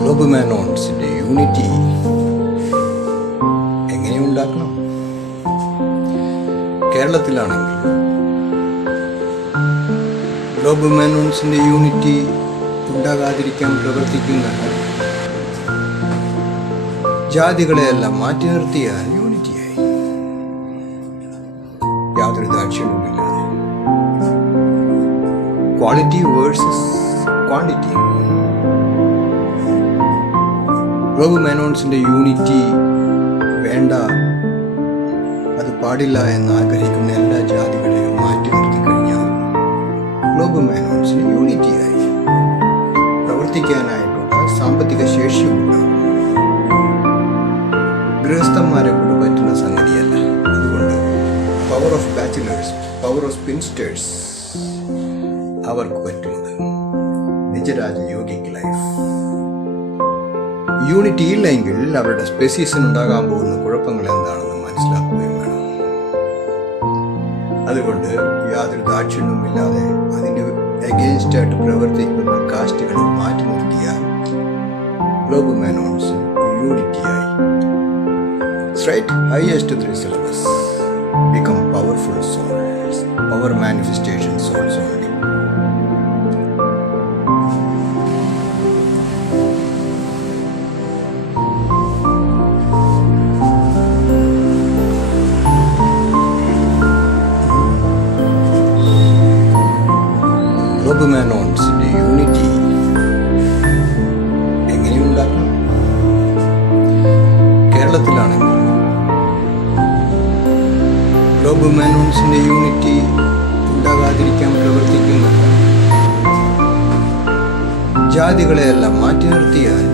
ഗ്ലോബുമാനോൺസിൻ്റെ unity എങ്ങനെ ഉണ്ടാക്കണം? കേരളത്തിലാണെങ്കിൽ ഗ്ലോബുമാനോൺസിൻ്റെ യൂണിറ്റി ഉണ്ടാകാതിരിക്കാൻ പ്രവർത്തിക്കുന്ന ജാതികളെയെല്ലാം മാറ്റി നിർത്തിയാൽ യൂണിറ്റിയായി. യാതൊരു ദാക്ഷിണ്യവുമില്ലാതെ. Quality versus quantity. ഗ്ലോബുമാനോൺസിൻ്റെ യൂണിറ്റി വേണ്ട, അത് പാടില്ല എന്ന് ആഗ്രഹിക്കുന്ന എല്ലാ ജാതികളെയും മാറ്റി നിർത്തി കഴിഞ്ഞാൽ ഗ്ലോബുമാനോൺസിന് യൂണിറ്റിയായി. പ്രവർത്തിക്കാനായിട്ടുള്ള സാമ്പത്തിക ശേഷിയുമുണ്ടാകും. ഗൃഹസ്ഥന്മാരെ കൊണ്ട് പറ്റുന്ന സംഗതിയല്ല. അതുകൊണ്ട് power of bachelors, power of spinsters, അവർക്ക് പറ്റുന്നത് നിജരാജ യോഗിക് ലൈഫ്. യൂണിറ്റി ഇല്ലെങ്കിൽ അവരുടെ സ്പെസീസിനുണ്ടാകാൻ പോകുന്ന കുഴപ്പങ്ങൾ എന്താണെന്ന് മനസ്സിലാക്കുകയും വേണം. അതുകൊണ്ട് യാതൊരു ദാക്ഷിണ്യവുമില്ലാതെ അതിൻ്റെ എഗെയിൻസ്റ്റായിട്ട് പ്രവർത്തിക്കുന്ന കാസ്റ്റുകളെ മാറ്റി നിർത്തിയാൽ ഗ്ലോബുമാനോൺസ് യൂണിറ്റിയായി. Straight highest three syllabus become powerful souls, power manifestation souls only. ഗ്ലോബുമാനോൺസിൻ്റെ യൂണിറ്റി എങ്ങനെ ഉണ്ടാക്കണം? കേരളത്തിലാണെങ്കിൽ ഗ്ലോബുമാനോൺസിൻ്റെ യൂണിറ്റി ഉണ്ടാകാതിരിക്കാൻ പ്രവർത്തിക്കുന്ന ജാതികളെയെല്ലാം മാറ്റി നിർത്തിയാൽ